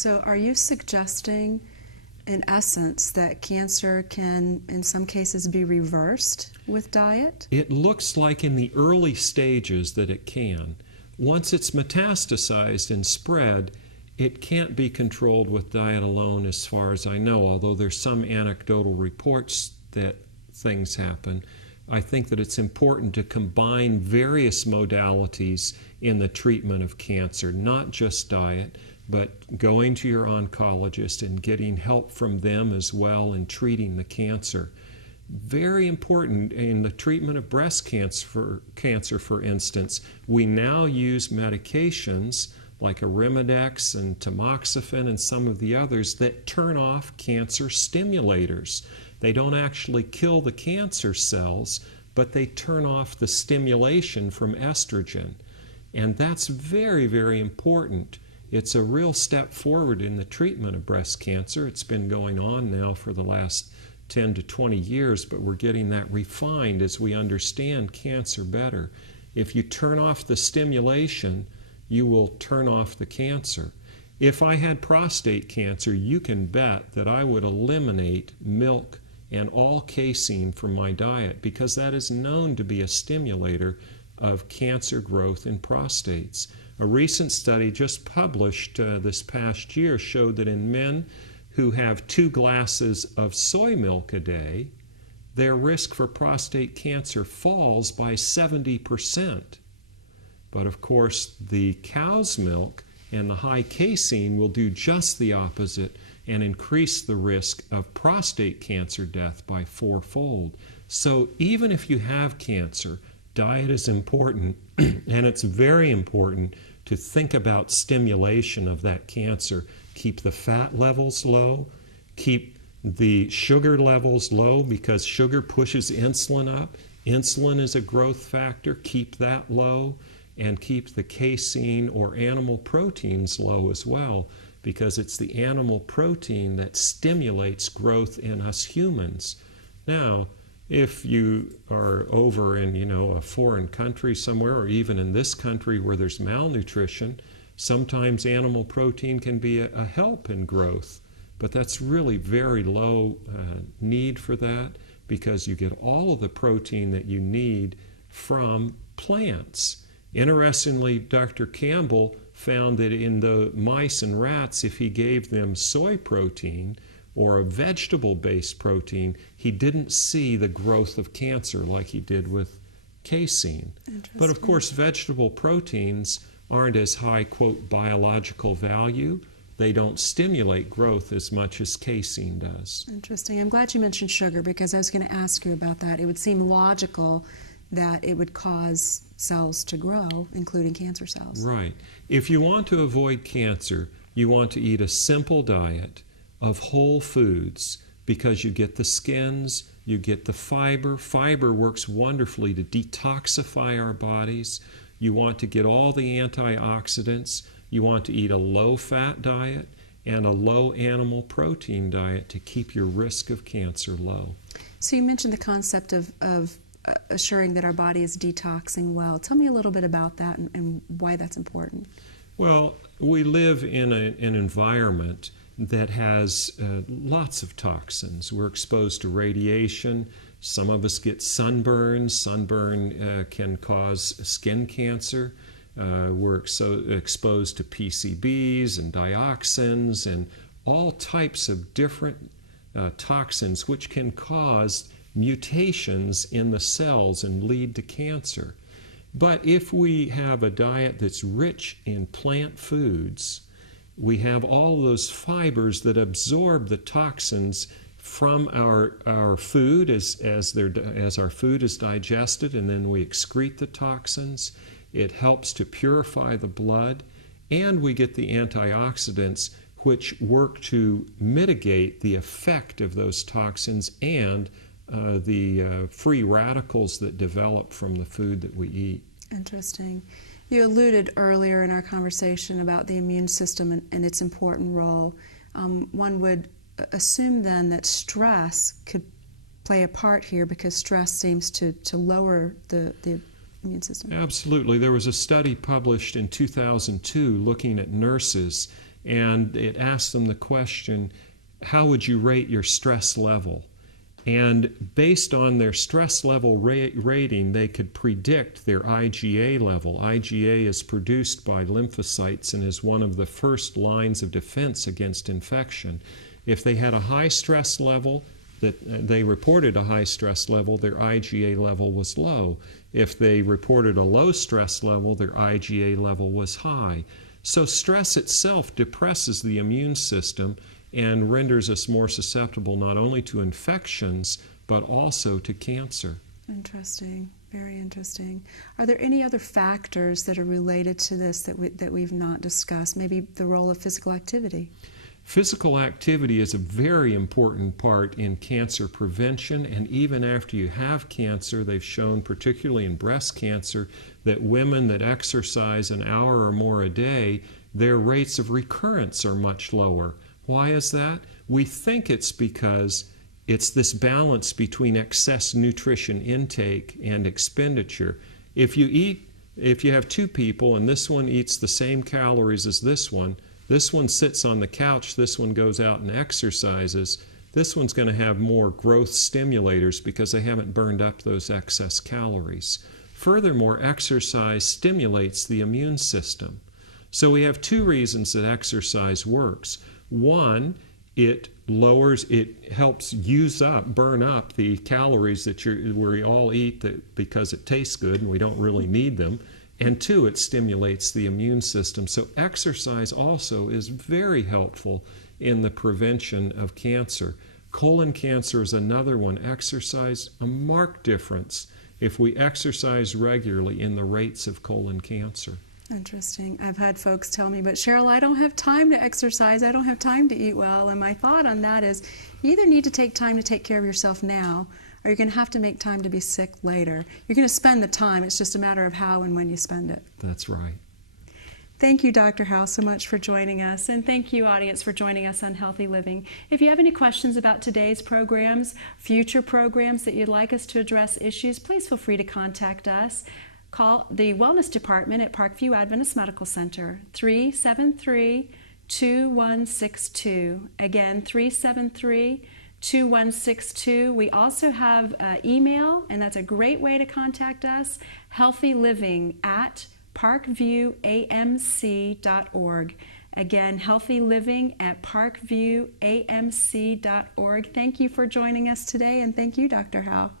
So are you suggesting, in essence, that cancer can, in some cases, be reversed with diet? It looks like in the early stages that it can. Once it's metastasized and spread, it can't be controlled with diet alone as far as I know, although there's some anecdotal reports that things happen. I think that it's important to combine various modalities in the treatment of cancer, not just diet, but going to your oncologist and getting help from them as well in treating the cancer. Very important in the treatment of breast cancer, for instance, we now use medications like Arimidex and tamoxifen and some of the others that turn off cancer stimulators. They don't actually kill the cancer cells, but they turn off the stimulation from estrogen. And that's very, very important. It's a real step forward in the treatment of breast cancer. It's been going on now for the last 10 to 20 years, but we're getting that refined as we understand cancer better. If you turn off the stimulation, you will turn off the cancer. If I had prostate cancer, you can bet that I would eliminate milk and all casein from my diet because that is known to be a stimulator of cancer growth in prostates. A recent study just published this past year showed that in men who have 2 glasses of soy milk a day, their risk for prostate cancer falls by 70%. But of course, the cow's milk and the high casein will do just the opposite and increase the risk of prostate cancer death by 4-fold. So even if you have cancer, diet is important, and it's very important to think about stimulation of that cancer. Keep the fat levels low, keep the sugar levels low because sugar pushes insulin up. Insulin is a growth factor, keep that low, and keep the casein or animal proteins low as well because it's the animal protein that stimulates growth in us humans. Now, if you are over in, a foreign country somewhere, or even in this country where there's malnutrition, sometimes animal protein can be a help in growth. But that's really very low need for that because you get all of the protein that you need from plants. Interestingly, Dr. Campbell found that in the mice and rats, if he gave them soy protein, or a vegetable-based protein, he didn't see the growth of cancer like he did with casein. But of course, vegetable proteins aren't as high, quote, biological value. They don't stimulate growth as much as casein does. Interesting. I'm glad you mentioned sugar because I was going to ask you about that. It would seem logical that it would cause cells to grow, including cancer cells. Right. If you want to avoid cancer, you want to eat a simple diet of whole foods because you get the skins, you get the fiber. Fiber works wonderfully to detoxify our bodies. You want to get all the antioxidants. You want to eat a low-fat diet and a low animal protein diet to keep your risk of cancer low. So you mentioned the concept of assuring that our body is detoxing well. Tell me a little bit about that and why that's important. Well, we live in an environment that has lots of toxins. We're exposed to radiation. Some of us get sunburns. Sunburn can cause skin cancer. We're exposed to PCBs and dioxins and all types of different toxins which can cause mutations in the cells and lead to cancer. But if we have a diet that's rich in plant foods, we have all of those fibers that absorb the toxins from our food as our food is digested, and then we excrete the toxins. It helps to purify the blood, and we get the antioxidants which work to mitigate the effect of those toxins and the free radicals that develop from the food that we eat. Interesting. You alluded earlier in our conversation about the immune system and its important role. One would assume then that stress could play a part here because stress seems to lower the immune system. Absolutely. There was a study published in 2002 looking at nurses and it asked them the question, how would you rate your stress level? And based on their stress level rating, they could predict their IgA level. IgA is produced by lymphocytes and is one of the first lines of defense against infection. If they had a high stress level, that they reported a high stress level, their IgA level was low. If they reported a low stress level, their IgA level was high. So stress itself depresses the immune system and renders us more susceptible not only to infections, but also to cancer. Interesting. Very interesting. Are there any other factors that are related to this that we've not discussed? Maybe the role of physical activity? Physical activity is a very important part in cancer prevention, and even after you have cancer, they've shown, particularly in breast cancer, that women that exercise an hour or more a day, their rates of recurrence are much lower. Why is that? We think it's because it's this balance between excess nutrition intake and expenditure. If you have two people and this one eats the same calories as this one sits on the couch, this one goes out and exercises, this one's going to have more growth stimulators because they haven't burned up those excess calories. Furthermore, exercise stimulates the immune system. So we have two reasons that exercise works. One, it helps burn up the calories that we all eat because it tastes good and we don't really need them. And two, it stimulates the immune system. So exercise also is very helpful in the prevention of cancer. Colon cancer is another one. Exercise, a marked difference if we exercise regularly in the rates of colon cancer. Interesting. I've had folks tell me, but Cheryl, I don't have time to exercise. I don't have time to eat well. And my thought on that is you either need to take time to take care of yourself now, or you're going to have to make time to be sick later. You're going to spend the time. It's just a matter of how and when you spend it. That's right. Thank you, Dr. Howe, so much for joining us. And thank you, audience, for joining us on Healthy Living. If you have any questions about today's programs, future programs that you'd like us to address issues, please feel free to contact us. Call the Wellness Department at Parkview Adventist Medical Center, 373-2162. Again, 373-2162. We also have email, and that's a great way to contact us, healthyliving@parkviewamc.org. Again, healthyliving@parkviewamc.org. Thank you for joining us today, and thank you, Dr. Howe.